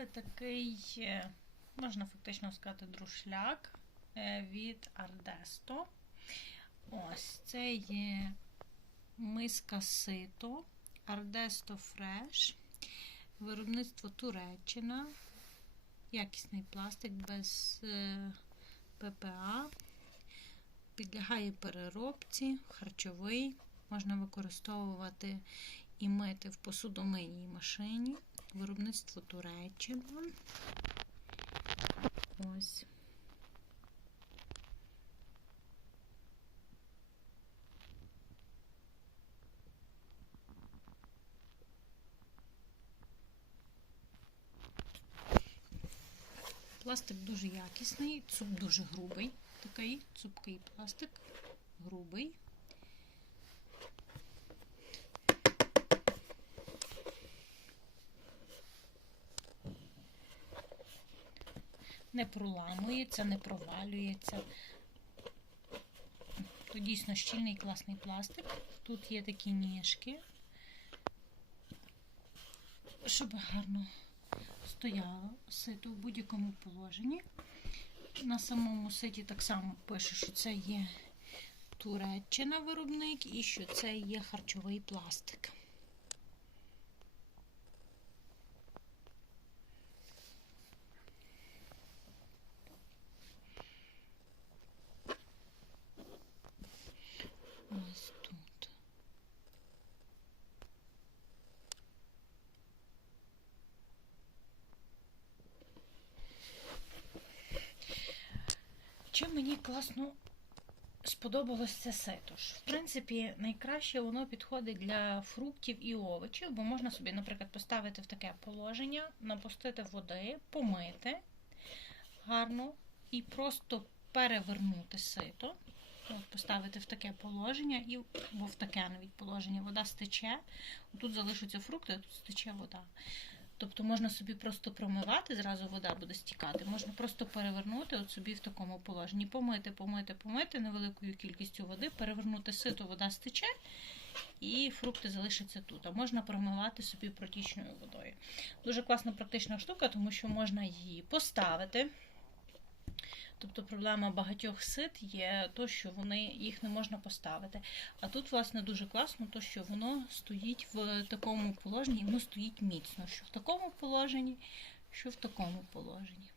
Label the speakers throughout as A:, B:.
A: Купили такий, е, можна фактично сказати, друшляк е, від Ардесто. Ось це є миска сито, Ардесто Фреш, виробництво Туреччина, якісний пластик без е, ППА, підлягає переробці, харчовий, можна використовувати і мити в посудомийній машині. Виробництво Туреччина. Ось. Пластик дуже якісний, цуп дуже грубий. Такий цупкий пластик, грубий. Не проламується, не провалюється. Тут дійсно щільний класний пластик. Тут є такі ніжки, щоб гарно стояло сито в будь-якому положенні. На самому ситі так само пише, що це є Туреччина виробник і що це є харчовий пластик. Ось тут. Чим мені класно сподобалось це сито ж? В принципі, найкраще воно підходить для фруктів і овочів, бо можна собі, наприклад, поставити в таке положення, напустити води, помити гарно і просто перевернути сито. От, поставити в таке положення, і, бо в таке навіть положення вода стече, тут залишаться фрукти, а тут стече вода. Тобто можна собі просто промивати, зразу вода буде стікати. Можна просто перевернути от собі в такому положенні. Помити, помити, помити невеликою кількістю води, перевернути сито, вода стече, і фрукти залишаться тут. А можна промивати собі протічною водою. Дуже класна практична штука, тому що можна її поставити. Тобто проблема багатьох сит є то, що вони їх не можна поставити. А тут, власне, дуже класно, то, що воно стоїть в такому положенні, воно стоїть міцно. Що в такому положенні, що в такому положенні.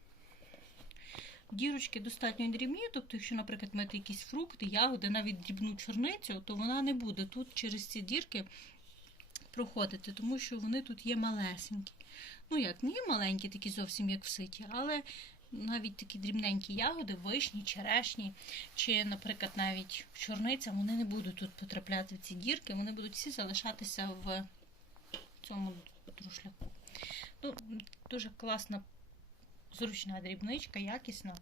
A: Дірочки достатньо дрібні, тобто, якщо, наприклад, мати якісь фрукти, ягоди, навіть дрібну чорницю, то вона не буде тут через ці дірки проходити, тому що вони тут є малесенькі. Ну, як, не є маленькі, такі зовсім як в ситі, але навіть такі дрібненькі ягоди, вишні, черешні, чи, наприклад, навіть чорниця, вони не будуть тут потрапляти в ці дірки, вони будуть всі залишатися в цьому друшляку. Ну, Дуже класна, зручна дрібничка, якісна.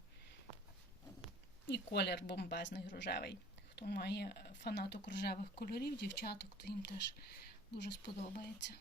A: І колір бомбезний рожевий. Хто має фанаток рожевих кольорів, дівчаток, то їм теж дуже сподобається.